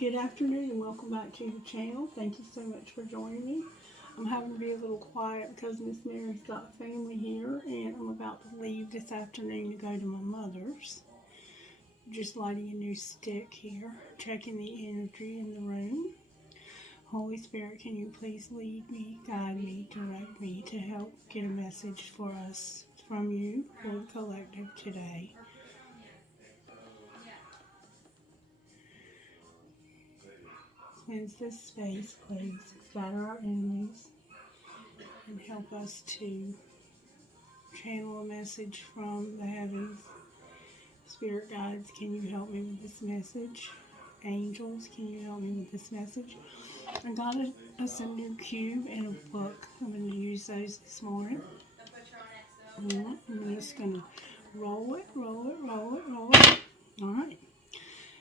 Good afternoon and welcome back to the channel. Thank you so much for joining me. I'm having to be a little quiet because Miss Mary's got family here and I'm about to leave this afternoon to go to my mother's. Just lighting a new stick here, checking the energy in the room. Holy Spirit, can you please lead me, guide me, direct me to help get a message for us from you for the collective today. Cleanse this space, please. Scatter our enemies and help us to channel a message from the heavens. Spirit guides, can you help me with this message? Angels, can you help me with this message? I got us a new cube and a book. I'm going to use those this morning. I'm just going to roll it. All right.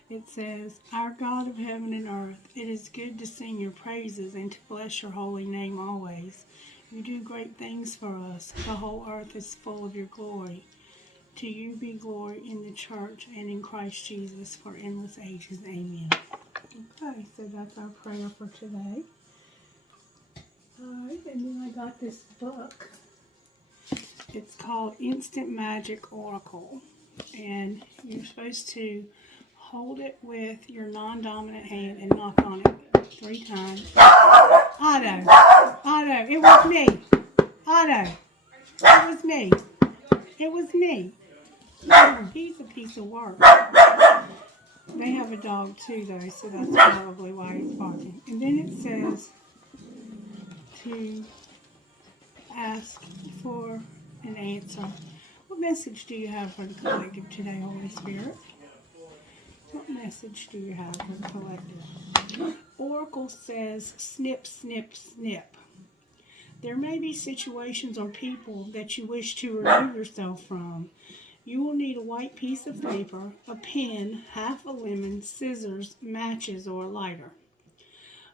It says, Our God of heaven and earth, it is good to sing your praises and to bless your holy name always. You do great things for us. The whole earth is full of your glory. To you be glory in the church and in Christ Jesus for endless ages. Amen. Okay, so that's our prayer for today. Alright, and then I got this book. It's called Instant Magic Oracle. And you're supposed to hold it with your non-dominant hand and knock on it 3 times. Otto, it was me. Otto, it was me. It was me. Oh, he's a piece of work. They have a dog too, though, so that's probably why he's barking. And then it says to ask for an answer. What message do you have for the collective today, Holy Spirit? What message do you have for the collective? Oracle says, snip, snip, snip. There may be situations or people that you wish to remove yourself from. You will need a white piece of paper, a pen, half a lemon, scissors, matches, or a lighter.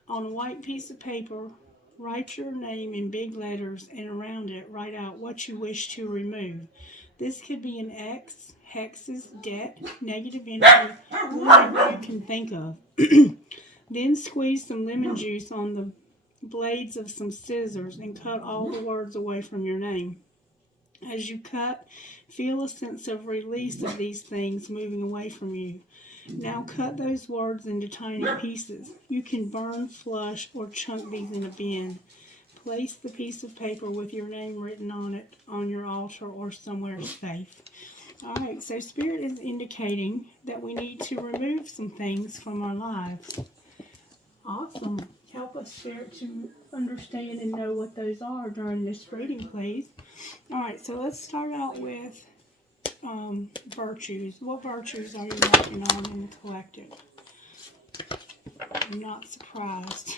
On a white piece of paper, write your name in big letters and around it write out what you wish to remove. This could be an X, hexes, debt, negative energy, whatever you can think of. Then squeeze some lemon juice on the blades of some scissors and cut all the words away from your name. As you cut, feel a sense of release of these things moving away from you. Now cut those words into tiny pieces. You can burn, flush, or chunk these in a bin. Place the piece of paper with your name written on it on your altar or somewhere safe. Alright, so Spirit is indicating that we need to remove some things from our lives. Awesome. Help us, Spirit, to understand and know what those are during this reading, please. Alright, so let's start out with virtues. What virtues are you working on in the collective? I'm not surprised.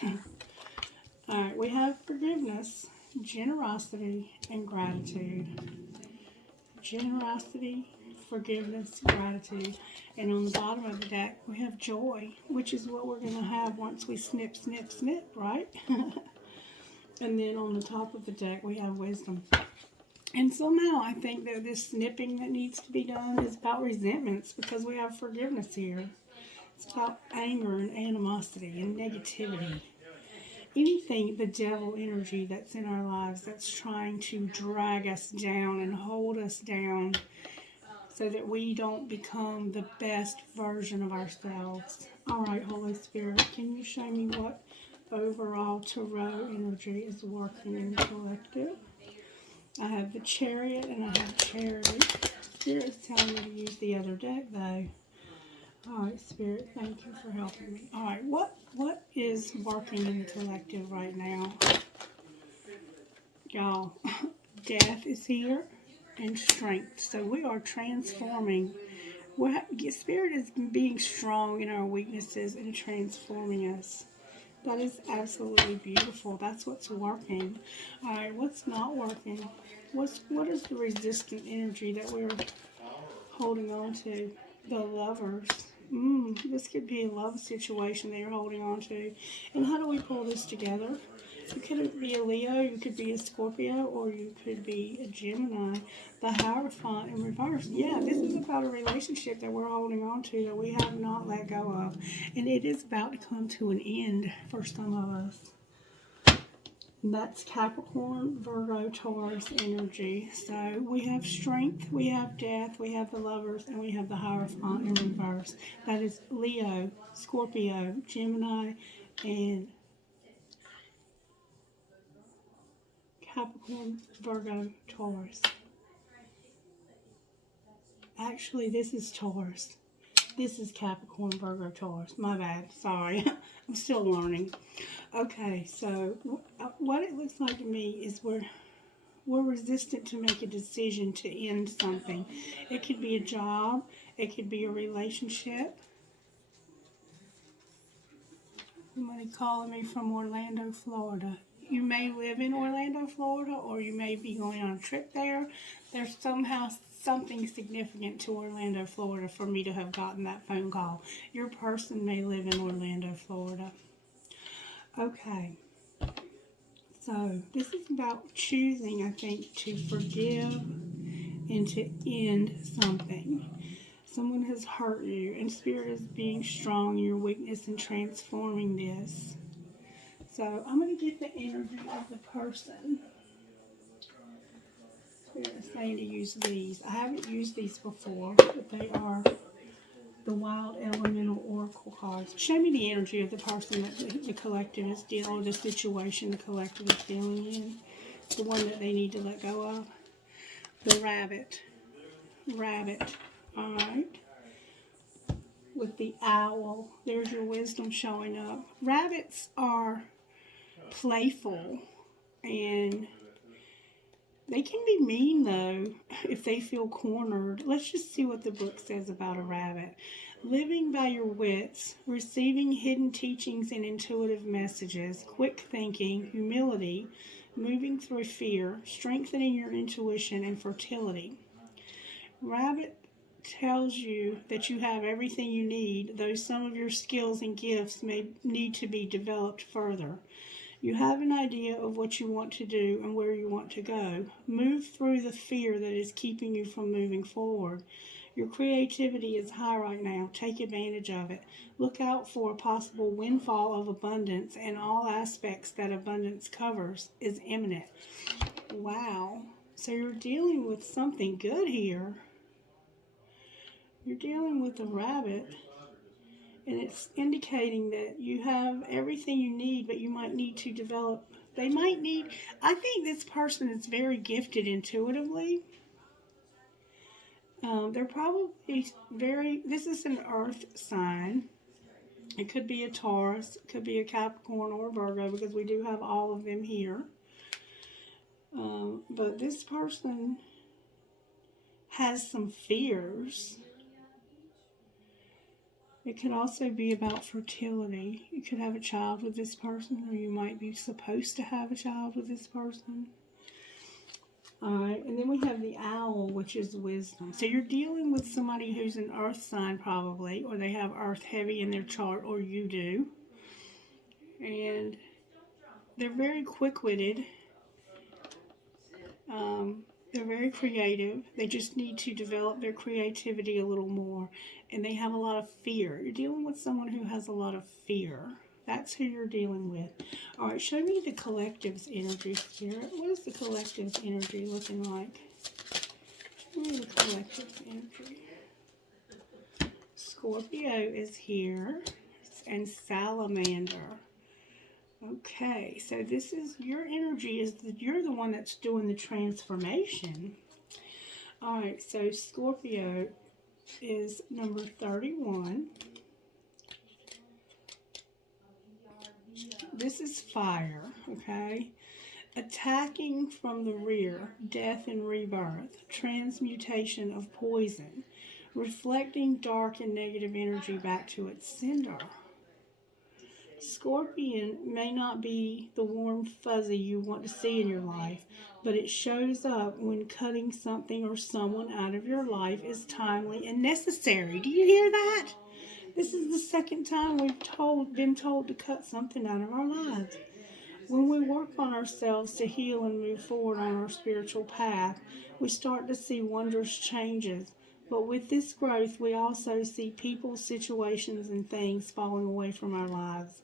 Alright, we have forgiveness, generosity, and gratitude. Generosity, forgiveness, gratitude. And on the bottom of the deck, we have joy, which is what we're going to have once we snip, snip, snip, right? And then on the top of the deck, we have wisdom. And somehow I think that this snipping that needs to be done is about resentments because we have forgiveness here. It's about anger and animosity and negativity. Anything, the devil energy that's in our lives that's trying to drag us down and hold us down so that we don't become the best version of ourselves. All right, Holy Spirit, can you show me what overall tarot energy is working in the collective? I have the Chariot and I have Charity. Spirit is telling me to use the other deck, though. All right, Spirit, thank you for helping me. All right, what is working in the collective right now? Y'all, death is here and strength. So we are transforming. Spirit is being strong in our weaknesses and transforming us. That is absolutely beautiful. That's what's working. All right, what's not working? What is the resistant energy that we're holding on to? The Lovers. This could be a love situation that you're holding on to. And how do we pull this together? You could be a Leo, you could be a Scorpio, or you could be a Gemini. The Hierophant in reverse. Yeah, this is about a relationship that we're holding on to that we have not let go of. And it is about to come to an end for some of us. That's Capricorn, Virgo, Taurus energy. So we have strength, we have death, we have the Lovers, and we have the Hierophant in reverse. That is Leo, Scorpio, Gemini, and Capricorn, Virgo, Taurus. Actually, this is Taurus. This is Capricorn, Virgo, Taurus. My bad. Sorry. I'm still learning. Okay, so what it looks like to me is we're resistant to make a decision to end something. It could be a job. It could be a relationship. Somebody calling me from Orlando, Florida. You may live in Orlando, Florida, or you may be going on a trip there. There's somehow something significant to Orlando, Florida for me to have gotten that phone call. Your person may live in Orlando, Florida. Okay. So this is about choosing, I think, to forgive and to end something. Someone has hurt you, and Spirit is being strong in your weakness and transforming this. So I'm going to get the energy of the person. Spirit is saying to use these. I haven't used these before, but they are the Wild Elemental Oracle cards. Show me the energy of the person that the collective is dealing with, the situation the collective is dealing in, the one that they need to let go of. The rabbit. Rabbit. All right. With the owl. There's your wisdom showing up. Rabbits are playful, and they can be mean, though, if they feel cornered. Let's just see what the book says about a rabbit. Living by your wits, receiving hidden teachings and intuitive messages, quick thinking, humility, moving through fear, strengthening your intuition, and fertility. Rabbit tells you that you have everything you need, though some of your skills and gifts may need to be developed further. You have an idea of what you want to do and where you want to go. Move through the fear that is keeping you from moving forward. Your creativity is high right now. Take advantage of it. Look out for a possible windfall of abundance, and all aspects that abundance covers is imminent. Wow. So you're dealing with something good here. You're dealing with a rabbit. And it's indicating that you have everything you need, but you might need to develop. They might need, I think this person is very gifted intuitively. They're probably this is an earth sign. It could be a Taurus, it could be a Capricorn or a Virgo, because we do have all of them here. But this person has some fears. It could also be about fertility. You could have a child with this person, or you might be supposed to have a child with this person. Alright, and then we have the owl, which is wisdom. So you're dealing with somebody who's an earth sign probably, or they have earth heavy in their chart, or you do. And they're very quick-witted. They're very creative. They just need to develop their creativity a little more. And they have a lot of fear. You're dealing with someone who has a lot of fear. That's who you're dealing with. All right, show me the collective's energy, Spirit. What is the collective's energy looking like? Show me the collective's energy. Scorpio is here. And Salamander. Okay, so this is your energy. You're the one that's doing the transformation. All right, so Scorpio is number 31. This is fire, okay? Attacking from the rear, death and rebirth, transmutation of poison, reflecting dark and negative energy back to its sender. Scorpion may not be the warm fuzzy you want to see in your life, but it shows up when cutting something or someone out of your life is timely and necessary. Do you hear that? This is the second time we've been told to cut something out of our lives. When we work on ourselves to heal and move forward on our spiritual path, we start to see wondrous changes. But with this growth, we also see people, situations, and things falling away from our lives.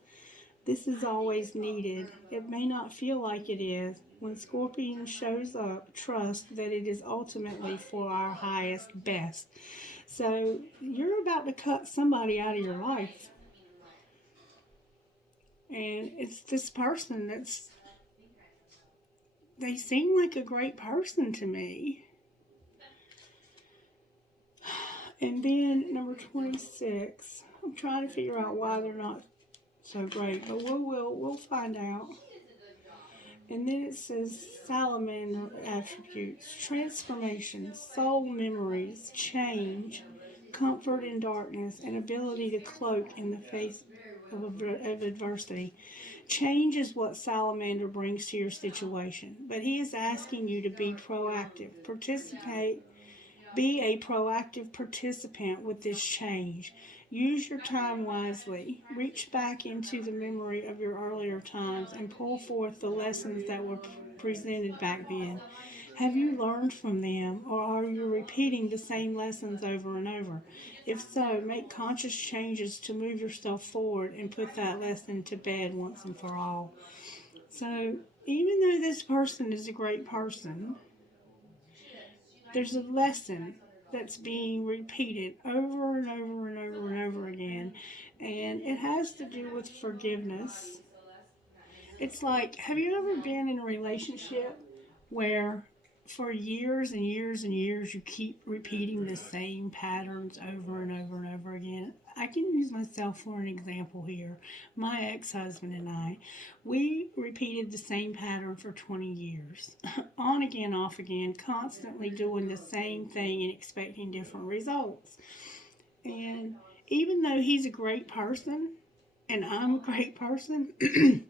This is always needed. It may not feel like it is. When Scorpion shows up, trust that it is ultimately for our highest best. So you're about to cut somebody out of your life. And it's this person they seem like a great person to me. And then number 26, I'm trying to figure out why they're not so great, but we'll find out. And then it says salamander attributes, transformation, soul memories, change, comfort in darkness, and ability to cloak in the face of adversity. Change is what salamander brings to your situation, but he is asking you to be proactive, be a proactive participant with this change. Use your time wisely. Reach back into the memory of your earlier times and pull forth the lessons that were presented back then. Have you learned from them, or are you repeating the same lessons over and over? If so, make conscious changes to move yourself forward and put that lesson to bed once and for all. So, even though this person is a great person, there's a lesson that's being repeated over and over and over and over again. And it has to do with forgiveness. It's like, have you ever been in a relationship where for years and years and years you keep repeating the same patterns over and over and over again? I can use myself for an example here. My ex-husband and I, we repeated the same pattern for 20 years. On again, off again, constantly doing the same thing and expecting different results. And even though he's a great person and I'm a great person,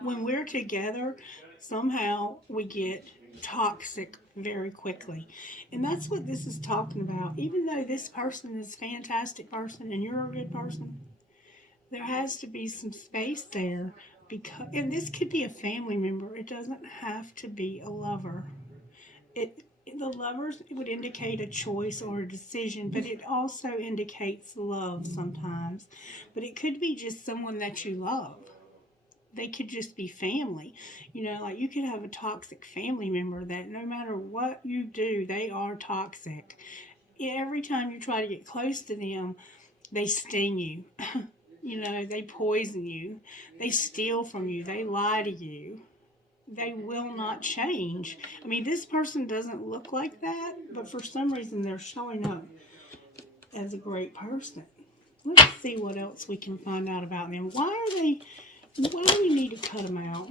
when we're together, somehow we get toxic very quickly. And that's what this is talking about. Even though this person is a fantastic person and you're a good person, there has to be some space there, because, and this could be a family member. It doesn't have to be a lover. The lovers would indicate a choice or a decision, but it also indicates love sometimes. But it could be just someone that you love. They could just be family. Like you could have a toxic family member that no matter what you do, they are toxic. Every time you try to get close to them, they sting you. They poison you. They steal from you. They lie to you. They will not change. I mean, this person doesn't look like that, but for some reason they're showing up as a great person. Let's see what else we can find out about them. Why do we need to cut them out?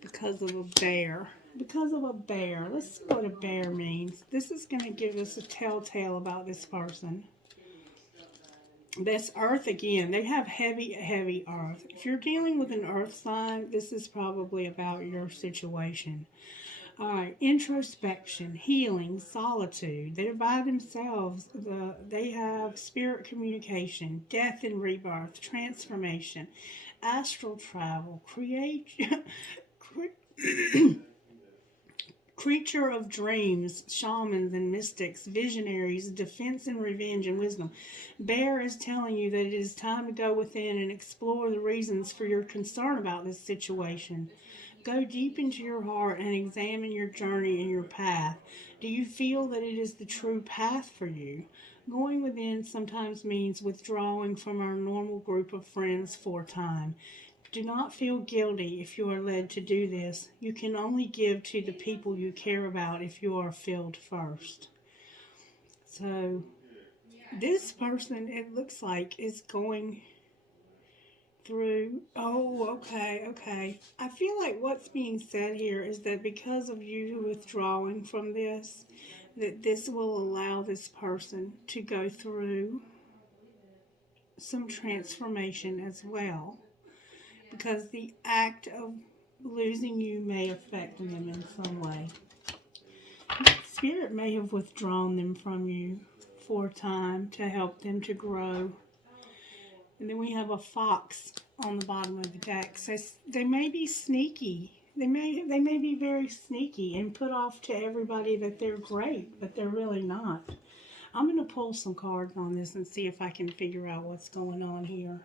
Because of a bear. Because of a bear. Let's see what a bear means. This is going to give us a telltale about this person. This earth again. They have heavy, heavy earth. If you're dealing with an earth sign, this is probably about your situation. All right, introspection, healing, solitude. They're by themselves. They have spirit communication, death and rebirth, transformation, astral travel, creature of dreams, shamans and mystics, visionaries, defense and revenge and wisdom. Bear is telling you that it is time to go within and explore the reasons for your concern about this situation. Go deep into your heart and examine your journey and your path. Do you feel that it is the true path for you? Going within sometimes means withdrawing from our normal group of friends for a time. Do not feel guilty if you are led to do this. You can only give to the people you care about if you are filled first. So, this person, it looks like, is going through. Oh, okay. I feel like what's being said here is that because of you withdrawing from this, that this will allow this person to go through some transformation as well. Because the act of losing you may affect them in some way. Spirit may have withdrawn them from you for a time to help them to grow. And then we have a fox on the bottom of the deck. So they may be sneaky. They may be very sneaky and put off to everybody that they're great, but they're really not. I'm going to pull some cards on this and see if I can figure out what's going on here,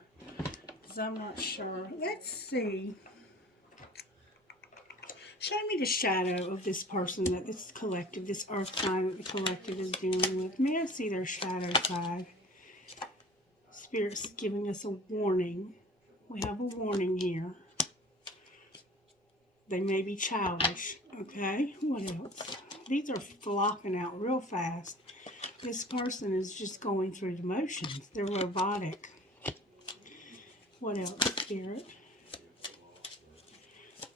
because I'm not sure. Let's see. Show me the shadow of this person that this collective, this earth sign that the collective is dealing with. May I see their shadow side? Spirit's giving us a warning. We have a warning here. They may be childish. Okay, what else? These are flopping out real fast. This person is just going through the motions. They're robotic. What else, Spirit?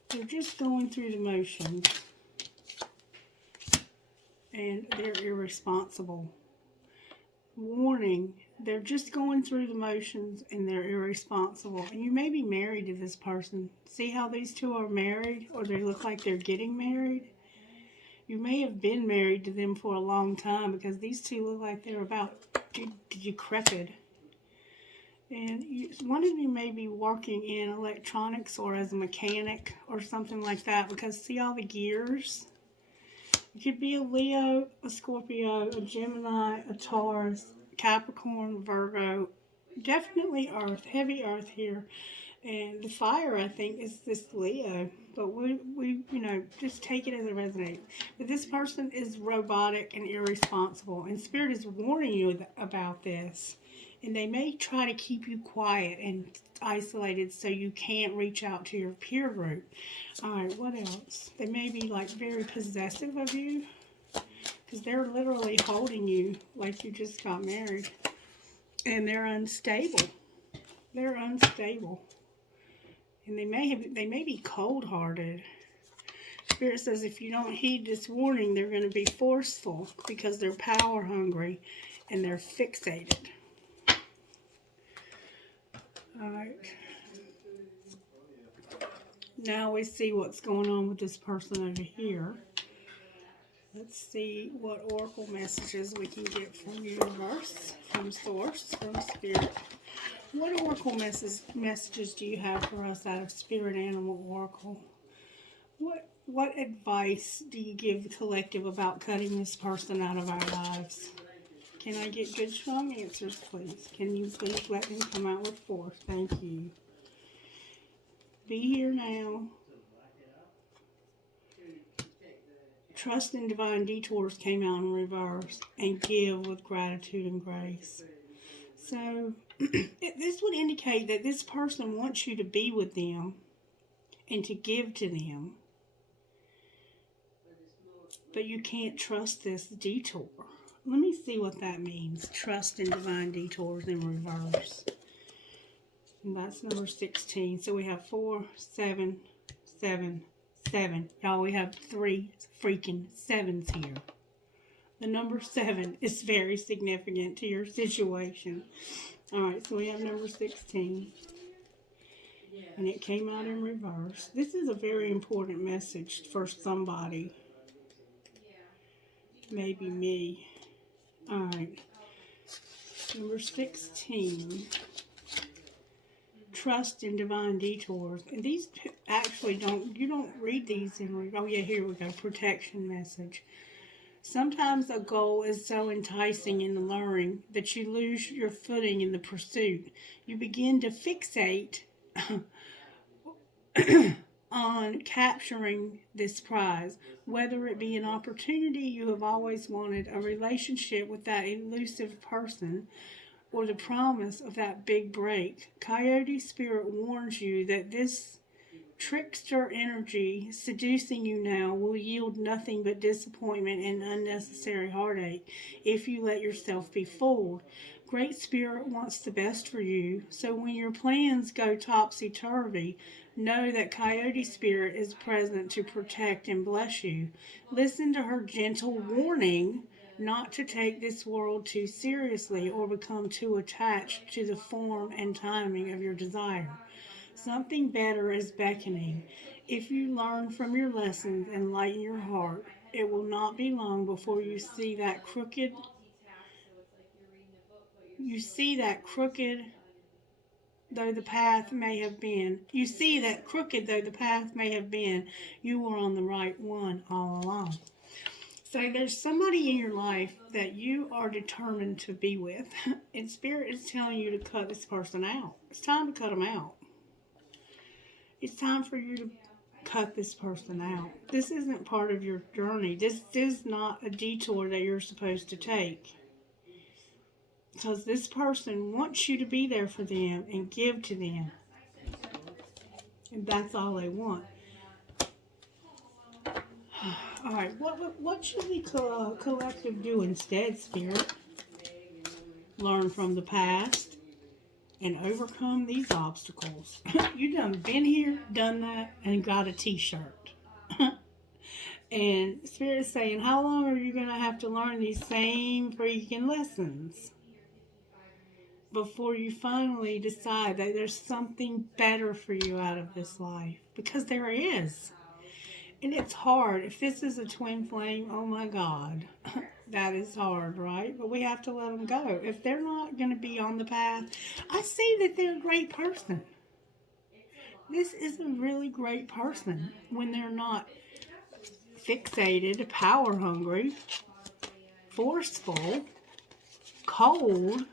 They're just going through the motions. And they're irresponsible. Warning, they're just going through the motions and they're irresponsible. And you may be married to this person. See how these two are married, or they look like they're getting married? You may have been married to them for a long time, because these two look like they're about decrepit. And one of you may be working in electronics or as a mechanic or something like that, because see all the gears? It could be a Leo, a Scorpio, a Gemini, a Taurus, Capricorn, Virgo. Definitely Earth, heavy Earth here. And the fire, I think, is this Leo. But we just take it as it resonates. But this person is robotic and irresponsible. And Spirit is warning you about this. And they may try to keep you quiet and isolated so you can't reach out to your peer group. Alright, what else? They may be like very possessive of you, because they're literally holding you like you just got married. And they're unstable. They're unstable. And they may be cold-hearted. Spirit says if you don't heed this warning, they're going to be forceful, because they're power hungry and they're fixated. Alright. Now we see what's going on with this person over here. Let's see what oracle messages we can get from universe, from source, from Spirit. What oracle messages do you have for us out of Spirit Animal Oracle? What advice do you give the collective about cutting this person out of our lives? Can I get good, strong answers, please? Can you please let them come out with force? Thank you. Be here now. Trust in divine detours came out in reverse. And give with gratitude and grace. So, this would indicate that this person wants you to be with them and to give to them. But you can't trust this detour. Let me see what that means. Trust in divine detours in reverse. And that's number 16. So we have 4, 7, 7, 7. Y'all, we have 3 freaking 7s here. The number 7 is very significant to your situation. Alright, so we have number 16. And it came out in reverse. This is a very important message for somebody. Maybe me. Alright. Number 16. Trust in divine detours. And these actually you don't read these in, oh yeah, here we go. Protection message. Sometimes a goal is so enticing and alluring that you lose your footing in the pursuit. You begin to fixate on capturing this prize, whether it be an opportunity you have always wanted, a relationship with that elusive person, or the promise of that big break. Coyote Spirit warns you that this trickster energy seducing you now will yield nothing but disappointment and unnecessary heartache if you let yourself be fooled. Great Spirit wants the best for you, so when your plans go topsy-turvy, know that Coyote Spirit is present to protect and bless you. Listen to her gentle warning not to take this world too seriously or become too attached to the form and timing of your desire. Something better is beckoning. If you learn from your lessons and lighten your heart, it will not be long before you see that though the path may have been, you see that crooked though the path may have been, you were on the right one all along. So there's somebody in your life that you are determined to be with, and Spirit is telling you to cut this person out. It's time to cut them out. It's time for you to cut this person out. This isn't part of your journey. This is not a detour that you're supposed to take. Because this person wants you to be there for them and give to them. And that's all they want. Alright, what should the collective do instead, Spirit? Learn from the past and overcome these obstacles. You done been here, done that, and got a t-shirt. And Spirit is saying, how long are you going to have to learn these same freaking lessons before you finally decide that there's something better for you out of this life? Because there is. And it's hard. If this is a twin flame, oh my God, that is hard, right? But we have to let them go. If they're not going to be on the path, I see that they're a great person. This is a really great person when they're not fixated, power hungry, forceful, cold,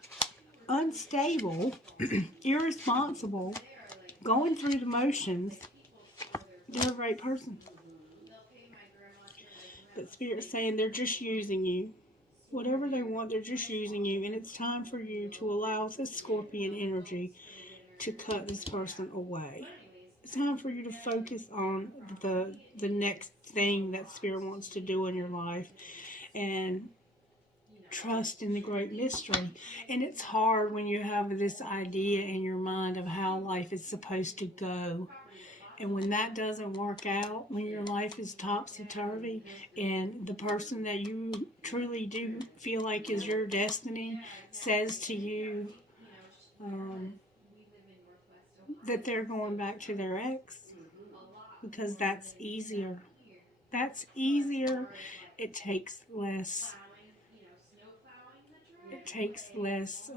unstable, irresponsible, going through the motions. They're a great person. But Spirit's saying they're just using you. Whatever they want, they're just using you. And it's time for you to allow this scorpion energy to cut this person away. It's time for you to focus on the next thing that Spirit wants to do in your life. And trust in the great mystery. And it's hard when you have this idea in your mind of how life is supposed to go. And when that doesn't work out, when your life is topsy-turvy, and the person that you truly do feel like is your destiny says to you that they're going back to their ex, because that's easier. That's easier. It takes less. It takes less.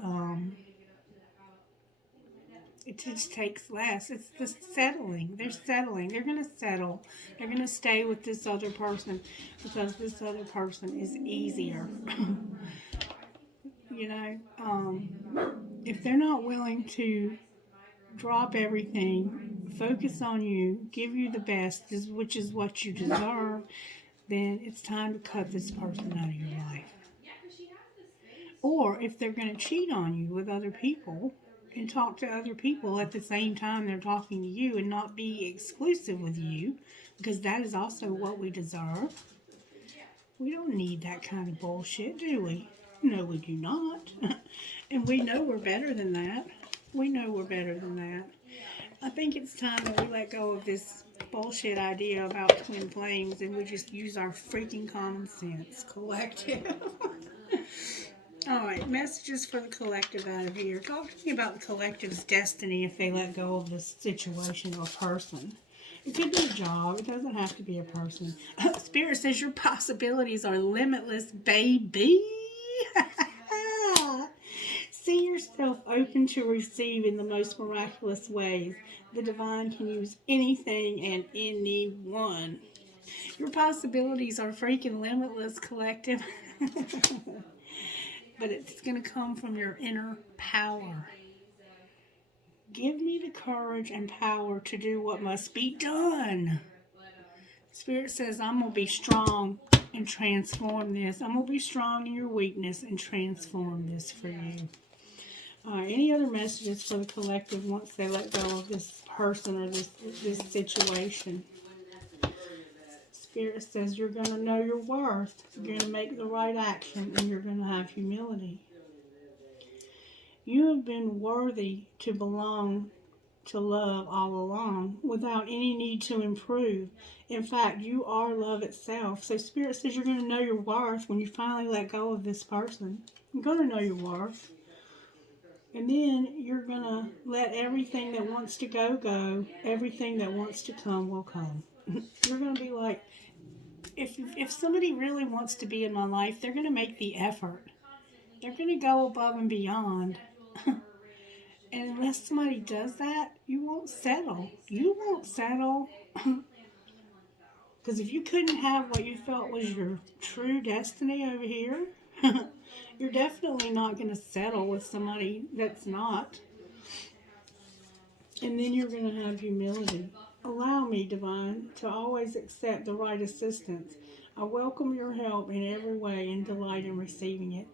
It just takes less. It's the settling. They're settling. They're going to settle. They're going to stay with this other person because this other person is easier. You know, if they're not willing to drop everything, focus on you, give you the best, which is what you deserve, then it's time to cut this person out of your life. Or if they're going to cheat on you with other people, and talk to other people at the same time they're talking to you and not be exclusive with you, because that is also what we deserve. We don't need that kind of bullshit, do we? No, we do not. And we know we're better than that. We know we're better than that. I think it's time that we let go of this bullshit idea about twin flames and we just use our freaking common sense, collective. Alright, messages for the collective out of here. Talk to me about the collective's destiny if they let go of this situation or person. It could be a job. It doesn't have to be a person. Spirit says your possibilities are limitless, baby. See yourself open to receive in the most miraculous ways. The divine can use anything and anyone. Your possibilities are freaking limitless, collective. But it's going to come from your inner power. Give me the courage and power to do what must be done. Spirit says, I'm going to be strong and transform this. I'm going to be strong in your weakness and transform this for you. All right, any other messages for the collective once they let go of this person or this situation? Spirit says you're going to know your worth, you're going to make the right action, and you're going to have humility. You have been worthy to belong to love all along without any need to improve. In fact, you are love itself. So Spirit says you're going to know your worth when you finally let go of this person. You're going to know your worth. And then you're going to let everything that wants to go, go. Everything that wants to come will come. You're going to be like, if somebody really wants to be in my life, they're going to make the effort. They're going to go above and beyond. And unless somebody does that, you won't settle. You won't settle. Because if you couldn't have what you felt was your true destiny over here, you're definitely not going to settle with somebody that's not. And then you're going to have humility. Allow me, Divine, to always accept the right assistance. I welcome your help in every way and delight in receiving it.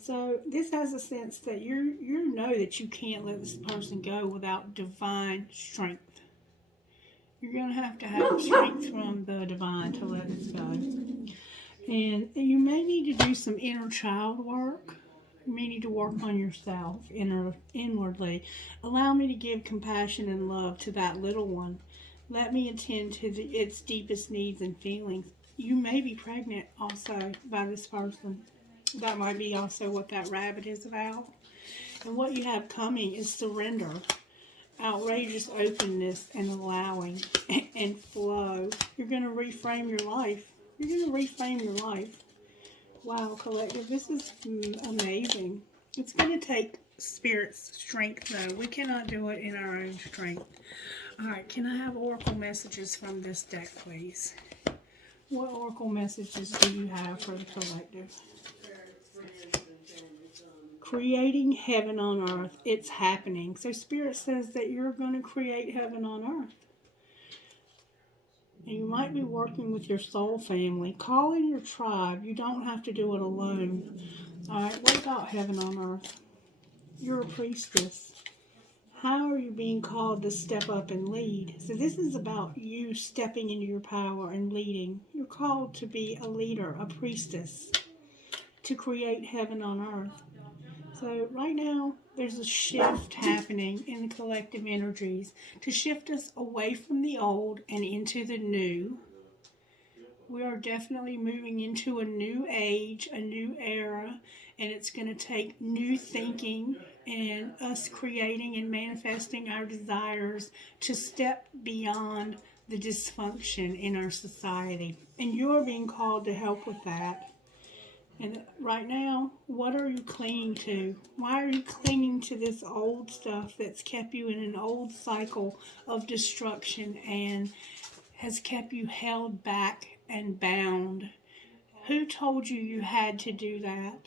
So this has a sense that you know that you can't let this person go without divine strength. You're going to have strength from the divine to let this go. And you may need to do some inner child work. You may need to work on yourself inwardly. Allow me to give compassion and love to that little one. Let me attend to its deepest needs and feelings. You may be pregnant also by this person. That might be also what that rabbit is about. And what you have coming is surrender, outrageous openness, and allowing and flow. You're going to reframe your life. You're going to reframe your life. Wow, collective, this is amazing. It's going to take Spirit's strength, though. We cannot do it in our own strength. All right, can I have oracle messages from this deck, please? What oracle messages do you have for the collective? Creating heaven on earth. It's happening. So Spirit says that you're going to create heaven on earth. And you might be working with your soul family. Call in your tribe. You don't have to do it alone. All right, what about heaven on earth? You're a priestess. How are you being called to step up and lead? So this is about you stepping into your power and leading. You're called to be a leader, a priestess, to create heaven on earth. So right now, there's a shift happening in the collective energies to shift us away from the old and into the new. We are definitely moving into a new age, a new era, and it's going to take new thinking and us creating and manifesting our desires to step beyond the dysfunction in our society. And you're being called to help with that. And right now, what are you clinging to? Why are you clinging to this old stuff that's kept you in an old cycle of destruction and has kept you held back and bound? Who told you you had to do that?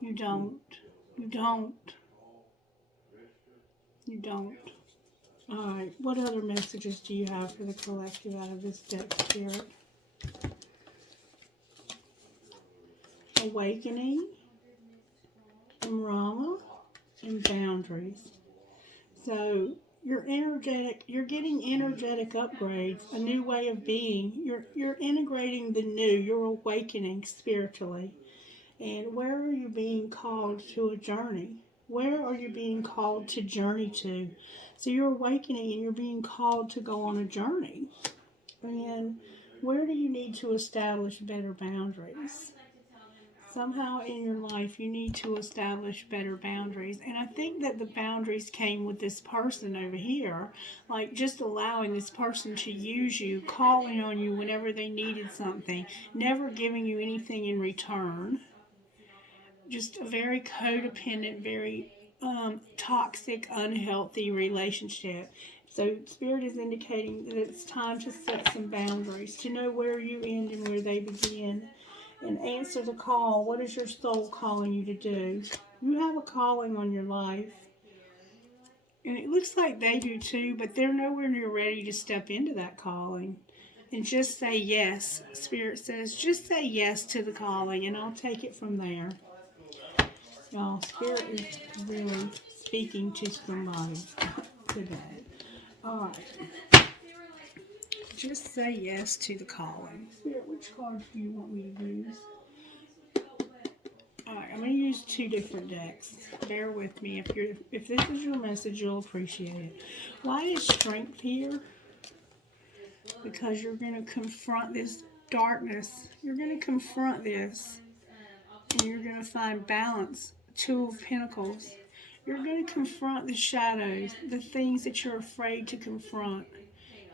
You don't. You don't. You don't. All right. What other messages do you have for the collective out of this deck, Spirit? Awakening, and Rama, and boundaries. So you're energetic. You're getting energetic upgrades, a new way of being. You're integrating the new. You're awakening spiritually. And where are you being called to a journey? Where are you being called to journey to? So you're awakening and you're being called to go on a journey. And where do you need to establish better boundaries? Somehow in your life, you need to establish better boundaries. And I think that the boundaries came with this person over here. Like just allowing this person to use you, calling on you whenever they needed something, never giving you anything in return. Just a very codependent, very toxic, unhealthy relationship. So Spirit is indicating that it's time to set some boundaries, to know where you end and where they begin. And answer the call. What is your soul calling you to do? You have a calling on your life. And it looks like they do too, but they're nowhere near ready to step into that calling. And just say yes. Spirit says, just say yes to the calling, and I'll take it from there. Y'all, Spirit is really speaking to somebody today. All right. Just say yes to the calling. Spirit, which cards do you want me to use? Alright, I'm going to use two different decks. Bear with me. If this is your message, you'll appreciate it. Why is strength here? Because you're going to confront this darkness. You're going to confront this. And you're going to find balance. Two of Pentacles. You're going to confront the shadows. The things that you're afraid to confront.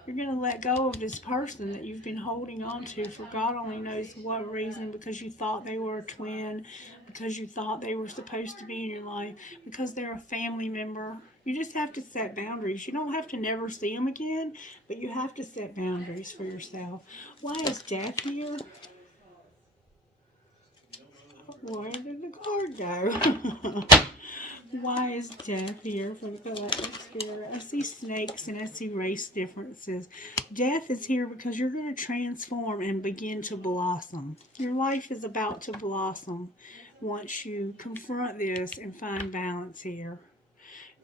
You're going to let go of this person that you've been holding on to for God only knows what reason, because you thought they were a twin, because you thought they were supposed to be in your life, because they're a family member. You just have to set boundaries. You don't have to never see them again, but you have to set boundaries for yourself. Why is death here? Where did the card go? Why is death here for the Galactic Spirit? I see snakes and I see race differences. Death is here because you're going to transform and begin to blossom. Your life is about to blossom once you confront this and find balance here.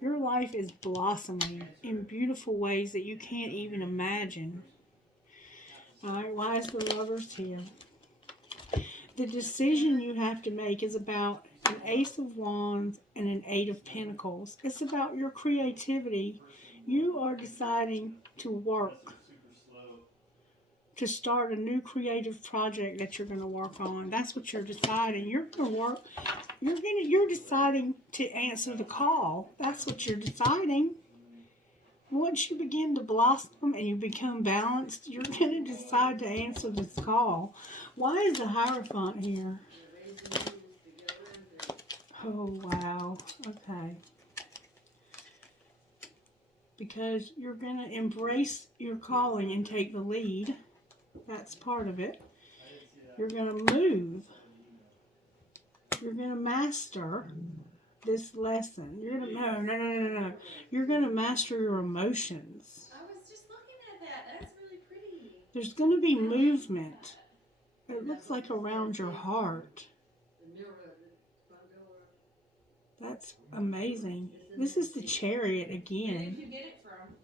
Your life is blossoming in beautiful ways that you can't even imagine. Alright, why is the Lovers here? The decision you have to make is about an Ace of Wands and an Eight of Pentacles. It's about your creativity. You are deciding to work, to start a new creative project that you're going to work on. That's what you're deciding. You're going to work. You're deciding to answer the call. That's what you're deciding. Once you begin to blossom and you become balanced, you're going to decide to answer this call. Why is the Hierophant here? Oh, wow. Okay. Because you're going to embrace your calling and take the lead. That's part of it. You're going to move. You're going to master this lesson. You're going to, no. You're going to master your emotions. I was just looking at that. That's really pretty. There's going to be movement. It looks like around your heart. That's amazing. This is the Chariot again. Where did you get it from?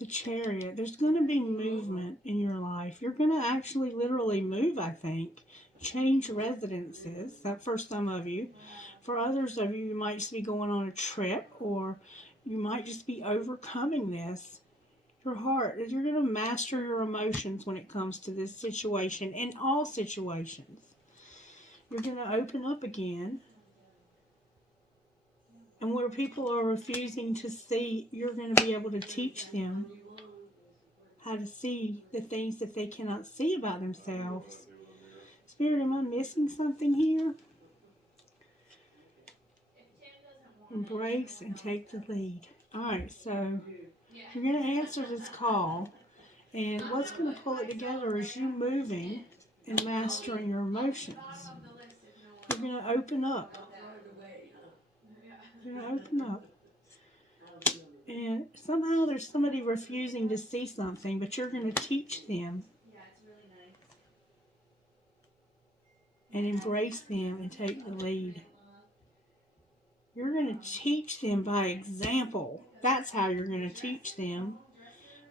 The Chariot. There's going to be movement in your life. You're going to actually literally move, I think. Change residences. That for some of you. For others of you, you might just be going on a trip, or you might just be overcoming this. Your heart. You're going to master your emotions when it comes to this situation, in all situations. You're going to open up again. And where people are refusing to see, you're going to be able to teach them how to see the things that they cannot see about themselves. Spirit, am I missing something here? Embrace and take the lead. Alright, so you're going to answer this call. And what's going to pull it together is you moving and mastering your emotions. You're going to open up. You're going to open up. And somehow there's somebody refusing to see something, but you're going to teach them. Yeah, it's really nice. And embrace them and take the lead. You're going to teach them by example. That's how you're going to teach them.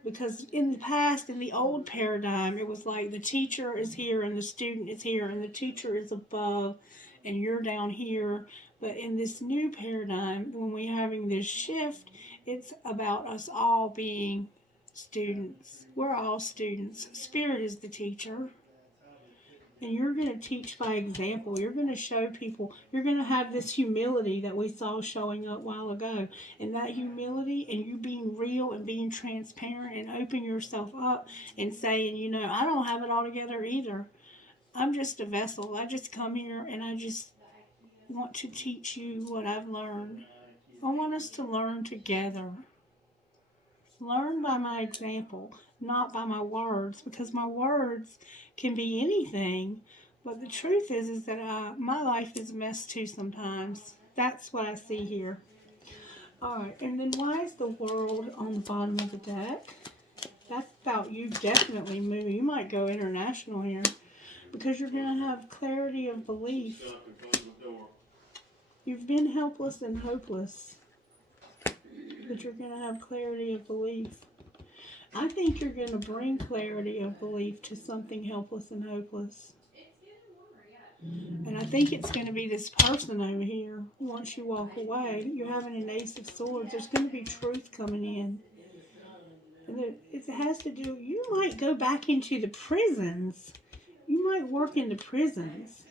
Because in the past, in the old paradigm, it was like the teacher is here and the student is here and the teacher is above and you're down here. But in this new paradigm, when we're having this shift, it's about us all being students. We're all students. Spirit is the teacher. And you're going to teach by example. You're going to show people. You're going to have this humility that we saw showing up a while ago. And that humility and you being real and being transparent and opening yourself up and saying, you know, I don't have it all together either. I'm just a vessel. I just come here and I just want to teach you what I've learned. I want us to learn together. Learn by my example, not by my words, because my words can be anything. But the truth is that my life is a mess too sometimes. That's what I see here. Alright, and then why is the World on the bottom of the deck? That's about you definitely moving. You might go international here because you're going to have clarity of belief. You've been helpless and hopeless, but you're going to have clarity of belief. I think you're going to bring clarity of belief to something helpless and hopeless. And I think it's going to be this person over here. Once you walk away, you're having an Ace of Swords. There's going to be truth coming in. And it has to do, you might go back into the prisons. You might work in the prisons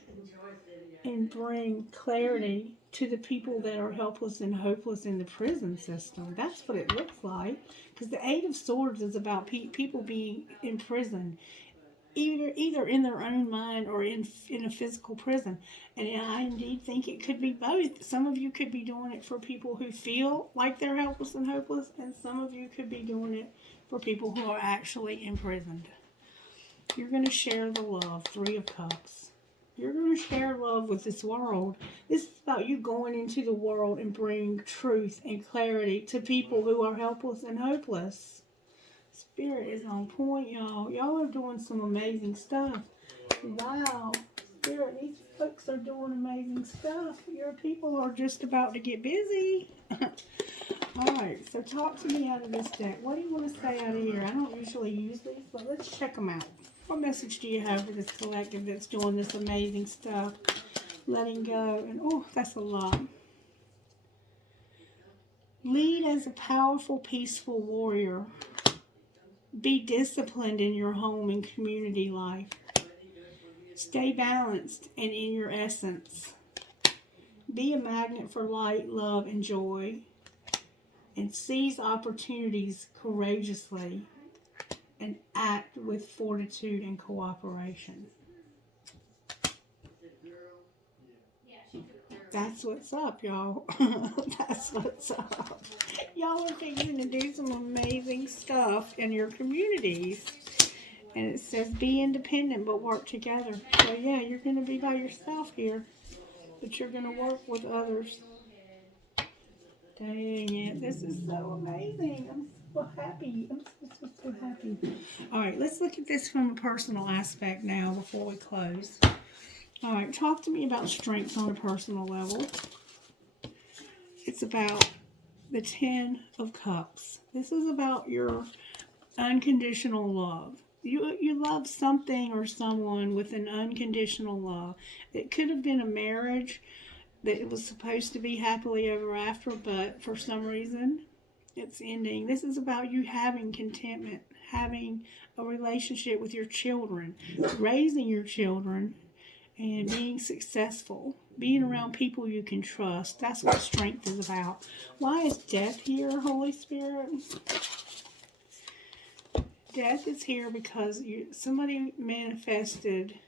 and bring clarity to the people that are helpless and hopeless in the prison system. That's what it looks like. Because the Eight of Swords is about people being imprisoned, either in their own mind or in a physical prison. And I indeed think it could be both. Some of you could be doing it for people who feel like they're helpless and hopeless, and some of you could be doing it for people who are actually imprisoned. You're going to share the love, Three of Cups. You're going to share love with this world. This is about you going into the world and bringing truth and clarity to people who are helpless and hopeless. Spirit is on point, y'all. Y'all are doing some amazing stuff. Wow. Spirit, these folks are doing amazing stuff. Your people are just about to get busy. Alright, so talk to me out of this deck. What do you want to say out of here? I don't usually use these, but let's check them out. What message do you have for this collective that's doing this amazing stuff? Letting go. And oh, that's a lot. Lead as a powerful, peaceful warrior. Be disciplined in your home and community life. Stay balanced and in your essence. Be a magnet for light, love, and joy. And seize opportunities courageously. And act with fortitude and cooperation. That's what's up, y'all. That's what's up. Y'all are fixing to do some amazing stuff in your communities. And it says be independent but work together. So yeah, you're going to be by yourself here. But you're going to work with others. Dang it. This is so amazing. I'm so happy. I'm so happy. Alright, let's look at this from a personal aspect now before we close. Alright, talk to me about strength on a personal level. It's about the Ten of Cups. This is about your unconditional love. You love something or someone with an unconditional love. It could have been a marriage that it was supposed to be happily ever after, but for some reason it's ending. This is about you having contentment, having a relationship with your children, raising your children, and being successful, being around people you can trust. That's what strength is about. Why is death here, Holy Spirit? Death is here because somebody manifested.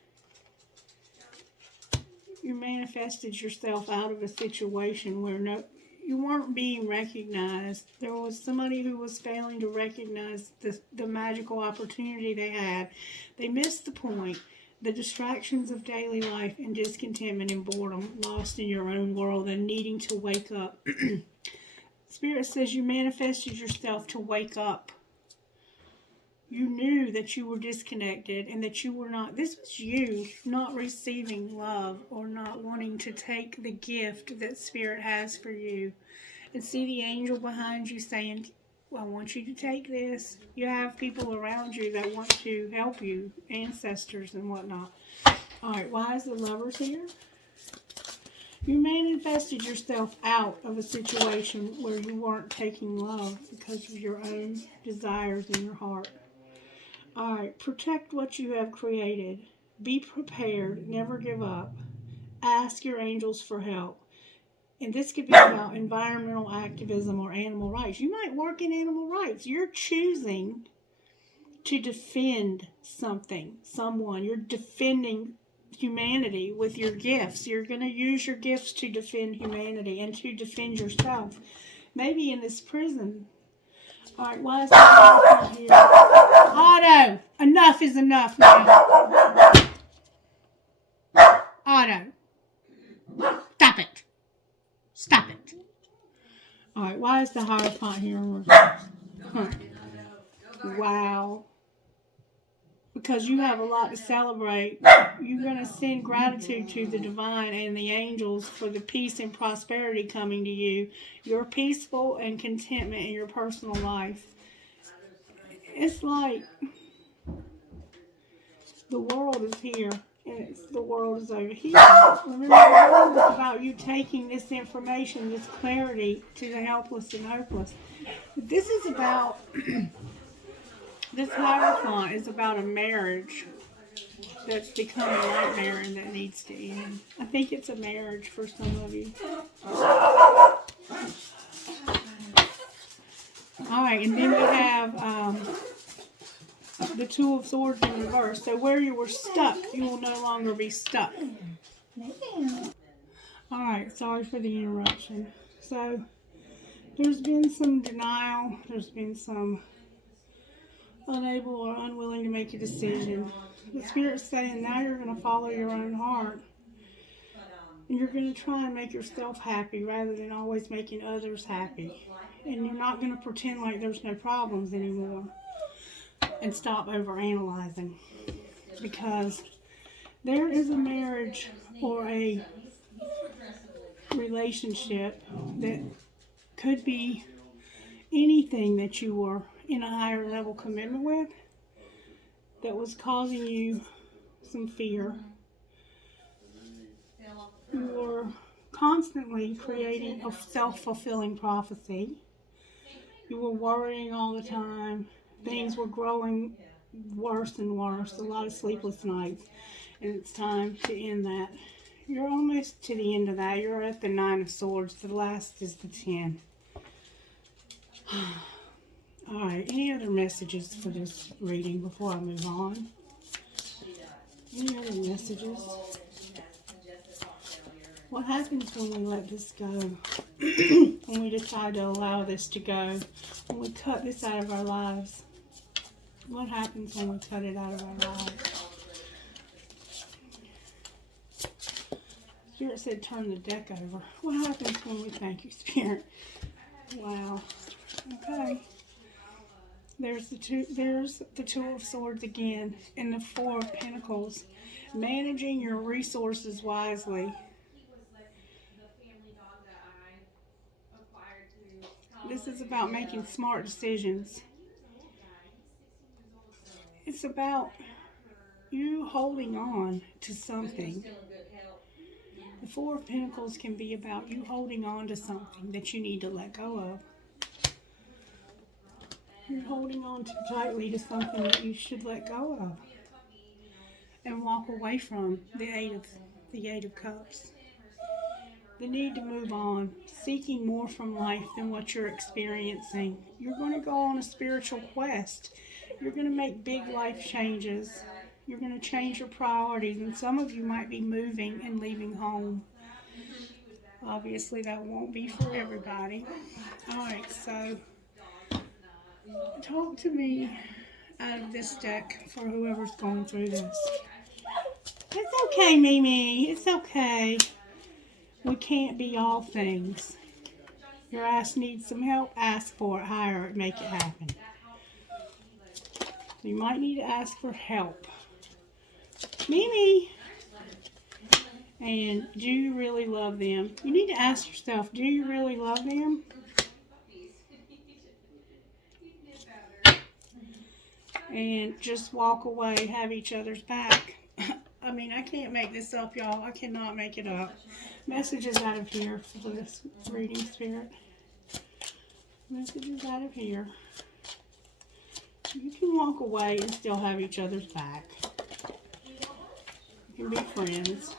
You manifested yourself out of a situation where you weren't being recognized. There was somebody who was failing to recognize the magical opportunity they had. They missed the point. The distractions of daily life and discontentment and boredom, lost in your own world and needing to wake up. Spirit says you manifested yourself to wake up. You knew that you were disconnected and that you were not, this was you not receiving love or not wanting to take the gift that Spirit has for you. And see the angel behind you saying, well, I want you to take this. You have people around you that want to help you, ancestors and whatnot. Alright, why is the Lovers here? You manifested yourself out of a situation where you weren't taking love because of your own desires in your heart. Alright, protect what you have created. Be prepared. Never give up. Ask your angels for help. And this could be about environmental activism or animal rights. You might work in animal rights. You're choosing to defend something, someone. You're defending humanity with your gifts. You're going to use your gifts to defend humanity and to defend yourself. Maybe in this prison. Alright, why is that here? Otto! Enough is enough now. Otto. Stop it. Stop it. Alright, why is the Hierophant here? Huh. Wow. Because you have a lot to celebrate. You're going to send gratitude to the divine and the angels for the peace and prosperity coming to you. You're peaceful and contentment in your personal life. It's like the world is here and the world is over here. Remember, the world is about you taking this information, this clarity to the helpless and hopeless. This is about... This Hierophant is about a marriage. that's become a nightmare and that needs to end. I think it's a marriage for some of you. Alright, and then we have the Two of Swords in reverse. So where you were stuck, you will no longer be stuck. Alright, sorry for the interruption. So, there's been some denial. There's been some unable or unwilling to make a decision. The Spirit's saying now you're going to follow your own heart. And you're going to try and make yourself happy rather than always making others happy. And you're not going to pretend like there's no problems anymore. And stop overanalyzing. Because there is a marriage or a relationship that could be anything that you were in a higher level commitment with that was causing you some fear. You were constantly creating a self-fulfilling prophecy. You were worrying all the time. Things were growing worse and worse. A lot of sleepless nights. And it's time to end that. You're almost to the end of that. You're at the 9 of Swords. The last is the 10. Alright, any other messages for this reading before I move on? Any other messages? What happens when we let this go? When we decide to allow this to go? When we cut this out of our lives? What happens when we cut it out of our lives? Spirit said turn the deck over. What happens when we thank you, Spirit? Wow. Okay. There's the Two of Swords again, and the 4 of Pentacles. Managing your resources wisely. This is about making smart decisions. It's about you holding on to something. The 4 of Pentacles can be about you holding on to something that you need to let go of. You're holding on too tightly to something that you should let go of and walk away from. The Eight of Cups. The need to move on, seeking more from life than what you're experiencing. You're going to go on a spiritual quest. You're going to make big life changes. You're going to change your priorities, and some of you might be moving and leaving home. Obviously, that won't be for everybody. Alright, so talk to me out of this deck for whoever's going through this. It's okay, Mimi. It's okay. We can't be all things. Your ass needs some help, ask for it, hire it, make it happen. You might need to ask for help. Mimi! And do you really love them? You need to ask yourself, do you really love them? And just walk away, have each other's back. I mean, I can't make this up, y'all. I cannot make it up. Messages out of here for this reading, Spirit. Messages out of here. You can walk away and still have each other's back. You can be friends.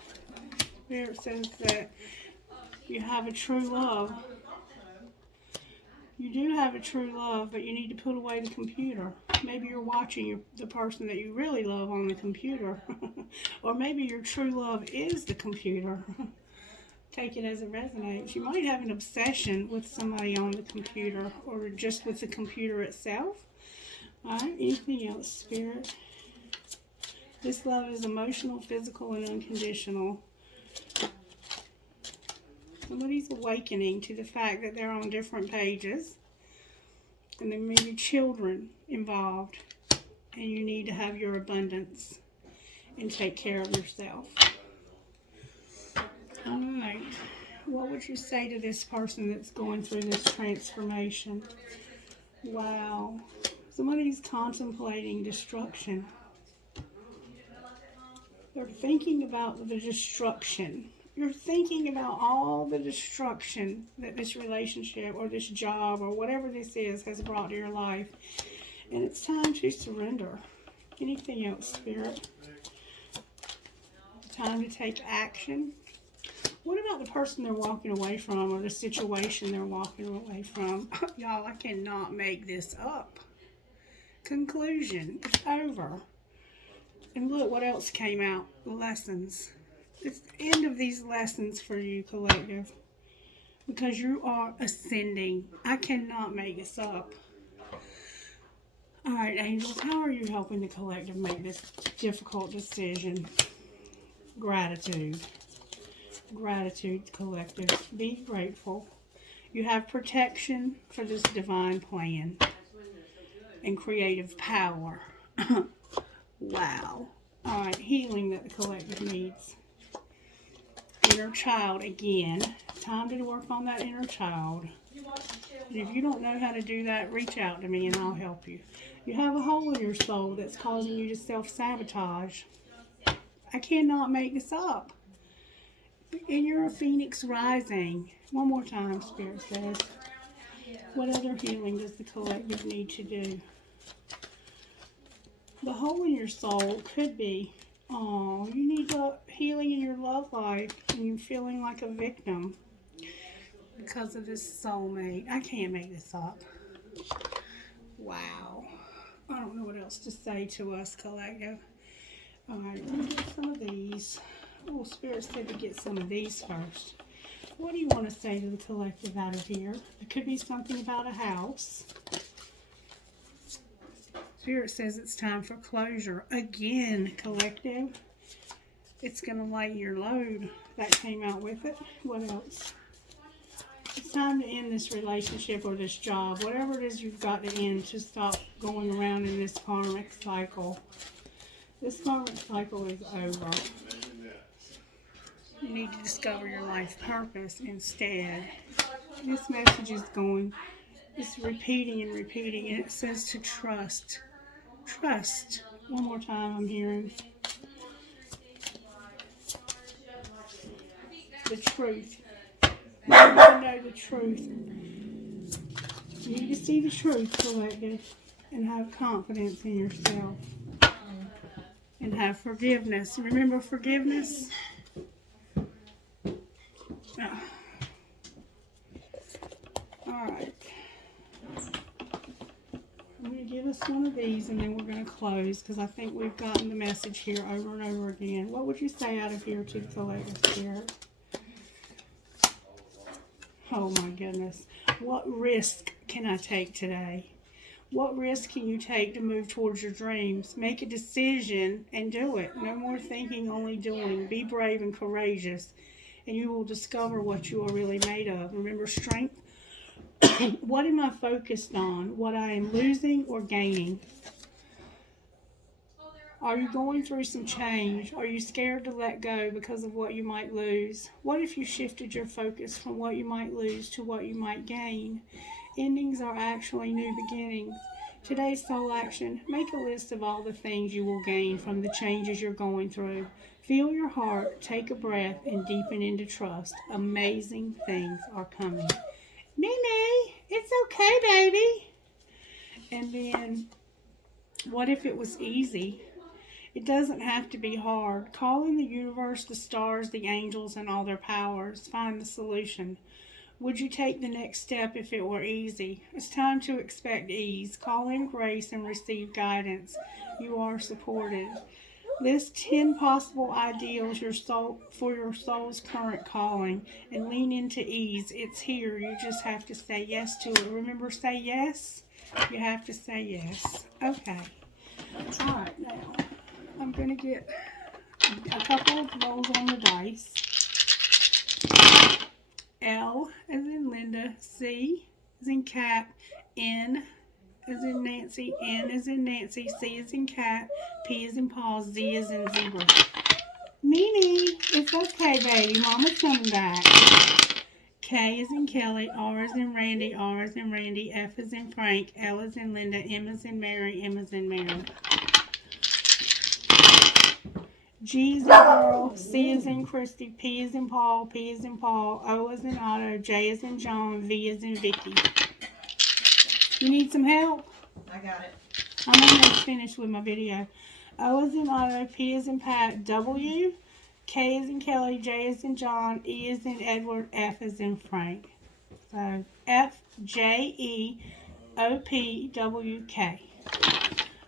Spirit says that you have a true love. You do have a true love, but you need to put away the computer. Maybe you're watching the person that you really love on the computer. Or maybe your true love is the computer. Take it as it resonates. You might have an obsession with somebody on the computer or just with the computer itself. Alright, anything else, Spirit? This love is emotional, physical, and unconditional. Somebody's awakening to the fact that they're on different pages. And there may be children involved. And you need to have your abundance and take care of yourself. Alright. What would you say to this person that's going through this transformation? Wow. Somebody's contemplating destruction. They're thinking about the destruction. You're thinking about all the destruction that this relationship or this job or whatever this is has brought to your life. And it's time to surrender. Anything else, Spirit? Time to take action. What about the person they're walking away from or the situation they're walking away from? Y'all, I cannot make this up. Conclusion. It's over. And look what else came out. Lessons. It's the end of these lessons for you, collective. Because you are ascending. I cannot make this up. Alright, angels, how are you helping the collective make this difficult decision? Gratitude. Gratitude, collective. Be grateful. You have protection for this divine plan and creative power. Wow. Alright, healing that the collective needs. Inner child again. Time to work on that inner child. And if you don't know how to do that, reach out to me and I'll help you. You have a hole in your soul that's causing you to self-sabotage. I cannot make this up. And you're a phoenix rising. One more time, Spirit says. What other healing does the collective need to do? The hole in your soul could be, oh, you need healing in your love life and you're feeling like a victim because of this soulmate. I can't make this up. Wow. I don't know what else to say to us, collective. Alright, let me get some of these. Oh, Spirit said to get some of these first. What do you want to say to the collective out of here? It could be something about a house. Spirit says it's time for closure. Again, collective. It's going to lighten your load. That came out with it. What else? It's time to end this relationship or this job. Whatever it is you've got to end to stop going around in this karmic cycle. This karmic cycle is over. You need to discover your life purpose instead. This message is going, it's repeating and repeating, and it says to trust. Trust. One more time I'm hearing. The truth. You need to know the truth. You need to see the truth, collective, and have confidence in yourself. And have forgiveness. Remember forgiveness? Alright. I'm going to give us one of these and then we're going to close because I think we've gotten the message here over and over again. What would you say out of here to the collective spirit? Oh my goodness. What risk can I take today? What risk can you take to move towards your dreams? Make a decision and do it. No more thinking, only doing. Be brave and courageous, and you will discover what you are really made of. Remember, strength. What am I focused on? What I am losing or gaining? Are you going through some change? Are you scared to let go because of what you might lose? What if you shifted your focus from what you might lose to what you might gain? Endings are actually new beginnings. Today's soul action, make a list of all the things you will gain from the changes you're going through. Feel your heart, take a breath, and deepen into trust. Amazing things are coming. Mimi, it's okay, baby. And then, what if it was easy? It doesn't have to be hard. Call in the universe, the stars, the angels, and all their powers. Find the solution. Would you take the next step if it were easy? It's time to expect ease. Call in grace and receive guidance. You are supported. List 10 possible ideals for your soul's current calling and lean into ease. It's here. You just have to say yes to it. Remember, say yes. You have to say yes. Okay. All right, now I'm going to get a couple of rolls on the dice. L as in Linda, C as in cat, N as in Nancy, N as in Nancy, C as in cat, P as in Paul, Z as in zebra. Mimi, it's okay, baby. Mama's coming back. K as in Kelly, R as in Randy, R as in Randy, F as in Frank, L as in Linda, M as in Mary, M as in Mary. G as in girl, C as in Christie, P as in Paul, P as in Paul, O as in Otto, J as in John, V as in Vicky. You need some help? I got it. I'm almost finished with my video. O as in Otto, P as in Pat, W, K as in Kelly, J as in John, E as in Edward, F as in Frank. So FJEOPWK.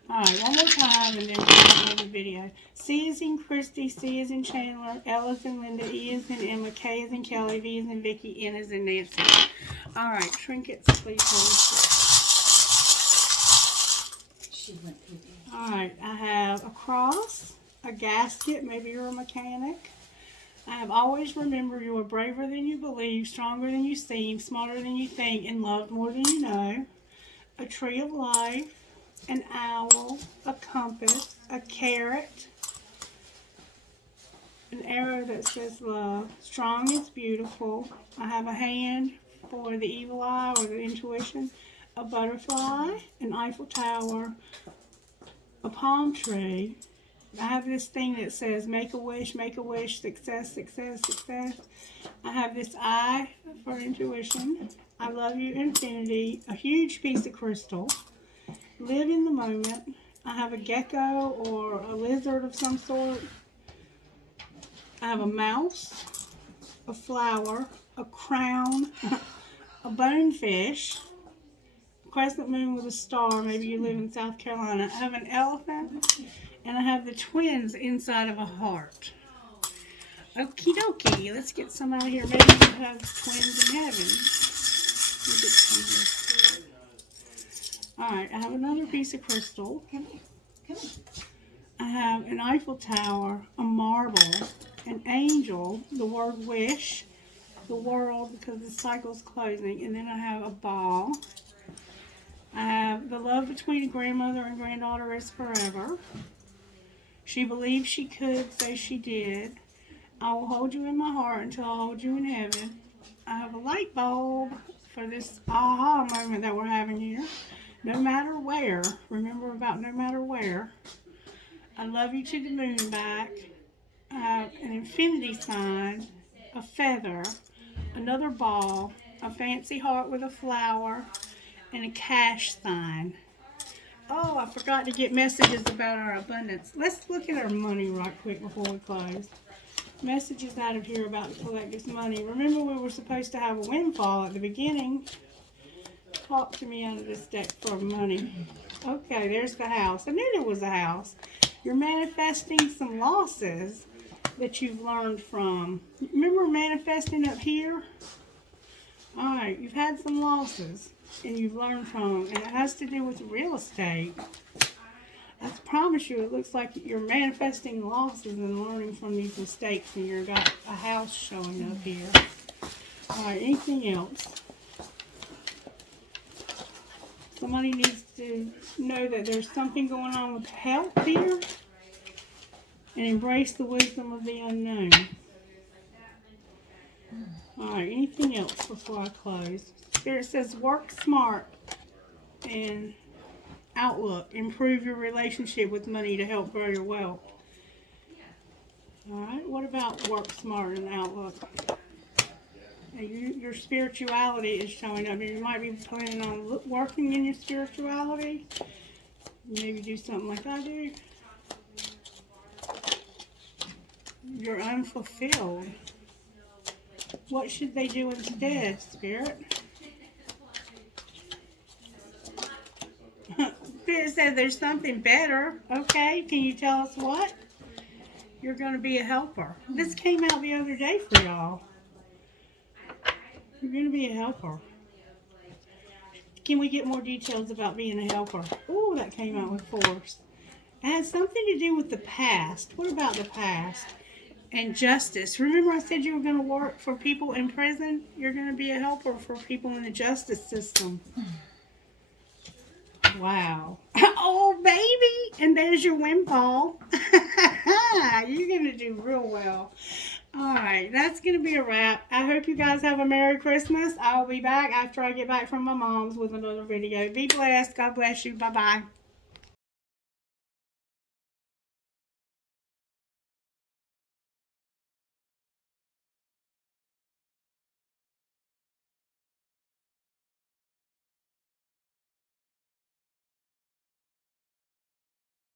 Alright, one more time and then we'll end the video. C as in Christie, C as in Chandler, L as in Linda, E as in Emma, K as in Kelly, V as in Vicky, N as in Nancy. Alright, trinkets, please hold. She went through that. Alright, I have a cross, a gasket, maybe you're a mechanic. I have always remembered you are braver than you believe, stronger than you seem, smarter than you think, and loved more than you know. A tree of life, an owl, a compass, a carrot, an arrow that says love. Strong is beautiful. I have a hand for the evil eye or the intuition, a butterfly, an Eiffel Tower, a palm tree. I have this thing that says make a wish, success, success, success. I have this eye for intuition. I love you, infinity, a huge piece of crystal. Live in the moment. I have a gecko or a lizard of some sort. I have a mouse, a flower, a crown, a bonefish, crescent moon with a star. Maybe you live in South Carolina. I have an elephant, and I have the twins inside of a heart. Okie dokie. Let's get some out of here. Maybe you have twins in heaven. We'll get some here. Alright, I have another piece of crystal. Come here. Come here. I have an Eiffel Tower, a marble, an angel, the word wish, the world because the cycle's closing, and then I have a ball. I have the love between a grandmother and granddaughter is forever. She believed she could, so she did. I will hold you in my heart until I hold you in heaven. I have a light bulb for this aha moment that we're having here. No matter where. Remember about no matter where. I love you to the moon back. I have an infinity sign, a feather, another ball, a fancy heart with a flower, and a cash sign. Oh, I forgot to get messages about our abundance. Let's look at our money right quick before we close. Messages out of here about to collect this money. Remember we were supposed to have a windfall at the beginning. Talk to me out of this deck for money. Okay, there's the house. I knew there was a house. You're manifesting some losses that you've learned from. Remember manifesting up here? Alright, you've had some losses and you've learned from them. And it has to do with real estate. I promise you, it looks like you're manifesting losses and learning from these mistakes, and you've got a house showing up here. Alright, anything else? Somebody needs to know that there's something going on with health here, and embrace the wisdom of the unknown. Alright, anything else before I close? Spirit says work smart and outlook. Improve your relationship with money to help grow your wealth. Alright, what about work smart and outlook? Your spirituality is showing up. You might be planning on working in your spirituality. Maybe do something like I do. You're unfulfilled. What should they do instead, Spirit? Spirit says there's something better. Okay, can you tell us what? You're going to be a helper. This came out the other day for y'all. You're going to be a helper. Can we get more details about being a helper? Ooh, that came out with force. It has something to do with the past. What about the past? And justice. Remember I said you were going to work for people in prison? You're going to be a helper for people in the justice system. Wow. Oh, baby. And there's your windfall. You're going to do real well. Alright, that's going to be a wrap. I hope you guys have a Merry Christmas. I'll be back after I get back from my mom's with another video. Be blessed. God bless you. Bye-bye.